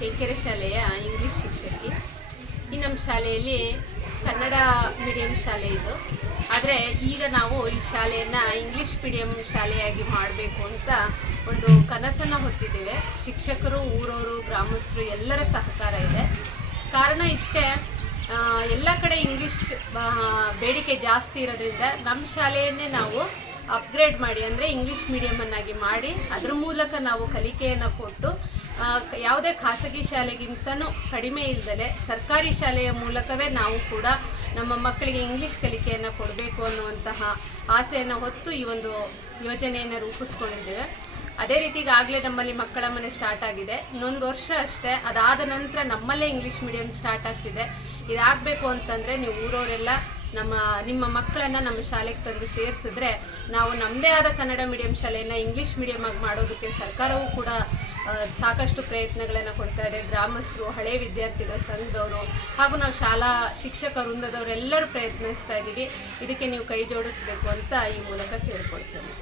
ಕೆಂಕೆರೆ ಶಾಲೆಯ ಇಂಗ್ಲಿಷ್ ಶಿಕ್ಷಕಿ. ಈ ನಮ್ಮ ಶಾಲೆಯಲ್ಲಿ ಕನ್ನಡ ಮೀಡಿಯಂ ಶಾಲೆ ಇದು. ಆದರೆ ಈಗ ನಾವು ಈ ಶಾಲೆಯನ್ನು ಇಂಗ್ಲಿಷ್ ಮೀಡಿಯಂ ಶಾಲೆಯಾಗಿ ಮಾಡಬೇಕು ಅಂತ ಒಂದು ಕನಸನ್ನು ಹೊತ್ತಿದ್ದೇವೆ. ಶಿಕ್ಷಕರು, ಊರವರು, ಗ್ರಾಮಸ್ಥರು ಎಲ್ಲರ ಸಹಕಾರ ಇದೆ. ಕಾರಣ ಇಷ್ಟೇ ಎಲ್ಲ ಕಡೆ ಇಂಗ್ಲೀಷ್ ಬೇಡಿಕೆ ಜಾಸ್ತಿ ಇರೋದ್ರಿಂದ ನಮ್ಮ ಶಾಲೆಯನ್ನೇ ನಾವು ಅಪ್ಗ್ರೇಡ್ ಮಾಡಿ, ಅಂದರೆ ಇಂಗ್ಲೀಷ್ ಮೀಡಿಯಮನ್ನಾಗಿ ಮಾಡಿ, ಅದ್ರ ಮೂಲಕ ನಾವು ಕಲಿಕೆಯನ್ನು ಕೊಟ್ಟು ಯಾವುದೇ ಖಾಸಗಿ ಶಾಲೆಗಿಂತನೂ ಕಡಿಮೆ ಇಲ್ಲದೆ ಸರ್ಕಾರಿ ಶಾಲೆಯ ಮೂಲಕವೇ ನಾವು ಕೂಡ ನಮ್ಮ ಮಕ್ಕಳಿಗೆ ಇಂಗ್ಲೀಷ್ ಕಲಿಕೆಯನ್ನು ಕೊಡಬೇಕು ಅನ್ನುವಂತಹ ಆಸೆಯನ್ನು ಹೊತ್ತು ಈ ಒಂದು ಯೋಜನೆಯನ್ನು ರೂಪಿಸ್ಕೊಂಡಿದ್ದೇವೆ. ಅದೇ ರೀತಿ ಈಗಾಗಲೇ ನಮ್ಮಲ್ಲಿ ಮಕ್ಕಳ ಮನೆ ಸ್ಟಾರ್ಟ್ ಆಗಿದೆ. ಇನ್ನೊಂದು ವರ್ಷ ಅಷ್ಟೇ, ಅದಾದ ನಂತರ ನಮ್ಮಲ್ಲೇ ಇಂಗ್ಲೀಷ್ ಮೀಡಿಯಂ ಸ್ಟಾರ್ಟ್ ಆಗ್ತಿದೆ. ಇದಾಗಬೇಕು ಅಂತಂದರೆ ನೀವು ಊರವರೆಲ್ಲ ನಮ್ಮ, ನಿಮ್ಮ ಮಕ್ಕಳನ್ನು ನಮ್ಮ ಶಾಲೆಗೆ ತಂದು ಸೇರಿಸಿದ್ರೆ ನಾವು ನಮ್ಮದೇ ಆದ ಕನ್ನಡ ಮೀಡಿಯಂ ಶಾಲೆಯನ್ನು ಇಂಗ್ಲೀಷ್ ಮೀಡಿಯಂ ಆಗಿ ಮಾಡೋದಕ್ಕೆ ಸರ್ಕಾರವೂ ಕೂಡ ಸಾಕಷ್ಟು ಪ್ರಯತ್ನಗಳನ್ನು ಕೊಡ್ತಾ ಇದೆ. ಗ್ರಾಮಸ್ಥರು, ಹಳೆ ವಿದ್ಯಾರ್ಥಿಗಳ, ಸಂಘದವರು ಹಾಗೂ ನಾವು ಶಾಲಾ ಶಿಕ್ಷಕ ವೃಂದದವರೆಲ್ಲರೂ ಪ್ರಯತ್ನಿಸ್ತಾ ಇದ್ದೀವಿ ಇದಕ್ಕೆ ನೀವು ಕೈ ಜೋಡಿಸಬೇಕು ಅಂತ ಈ ಮೂಲಕ ಕೇಳ್ಕೊಳ್ತೇನೆ.